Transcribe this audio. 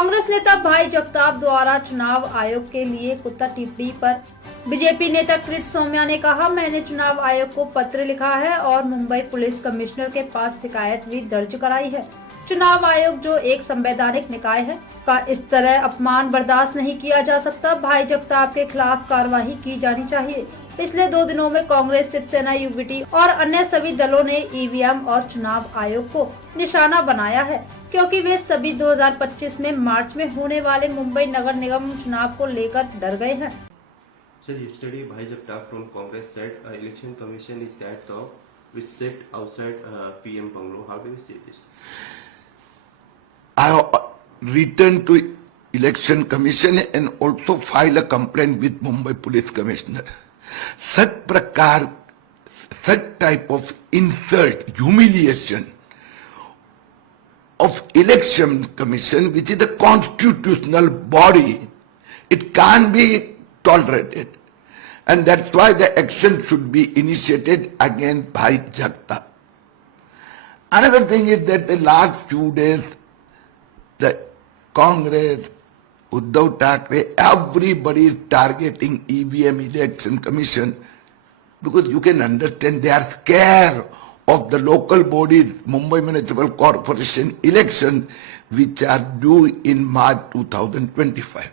कांग्रेस नेता भाई जगताप द्वारा चुनाव आयोग के लिए कुत्ता टिप्पणी पर बीजेपी नेता किरीट सोमैया ने कहा, मैंने चुनाव आयोग को पत्र लिखा है और मुंबई पुलिस कमिश्नर के पास शिकायत भी दर्ज कराई है। चुनाव आयोग जो एक संवैधानिक निकाय है का इस तरह अपमान बर्दाश्त नहीं किया जा सकता। भाई जगताप के खिलाफ कार्रवाई की जानी चाहिए। पिछले 2 दिनों में कांग्रेस, शिवसेना, यूबीटी और अन्य सभी दलों ने ईवीएम और चुनाव आयोग को निशाना बनाया है, क्योंकि वे सभी 2025 में मार्च में होने वाले मुंबई नगर निगम चुनाव को लेकर डर गए हैं। Sir, yesterday Bhai Jagtap from Congress said election commission is that dog which sat outside PM bungalow. How do you see this? I have written to election commission and also filed a complaint with Mumbai Police Commissioner. Such type of insult, humiliation of election commission, which is a constitutional body, it can't be tolerated. And that's why the action should be initiated against Bhai Jagtap. Another thing is that the last few days, the Congress, Uddhav Thackeray, everybody is targeting EVM election commission, because you can understand they are scared of the local bodies, Mumbai Municipal Corporation election, which are due in March 2025.